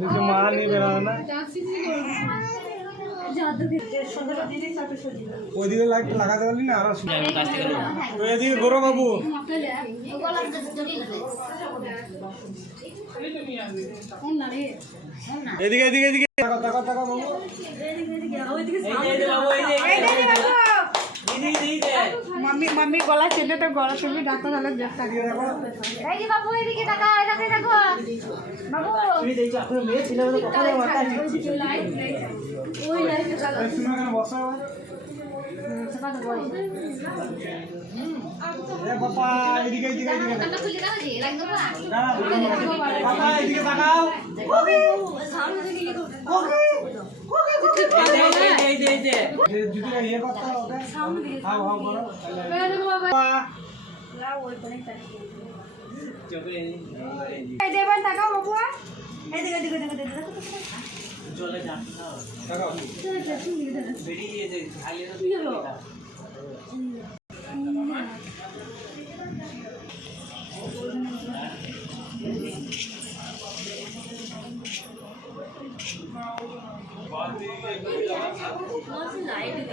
দুটো মা নিয়ে বেরোবে না ওইদিকে লাইট লাগাতে পারলি না আরো এদিকে গরো বাবু এদিকে এদিকে এদিকে मम्मी मम्मी गला चेने तो गला सुनबी डाक्टर अलग देखता है এই যে বাবু এদিকে তাকা এদিকে দেখো বাবু তুমি দেখছো আপনার মেয়ে ছিল তো কখন মাথা দিচ্ছি লাইট ওই লাইটে তাকা শুনো কেন বসা সবা তো বল এ বাবা এদিকে এদিকে এদিকে কাটা খুলে দাও জি লাইট দেবো না বাবা এদিকে তাকাও ওকে সামনে দিকে কি করবে এই জুতিটা ইয়ে করতে হবে সামনে দিকে হাও হাও করো বেরা দেবো বাবা লাও ওই কোনে এই দেবার তাকাও বাবু এদিকে এদিকে এদিকে দেখো চলে যান তাকাও বেরিয়ে যে খালি না লাইট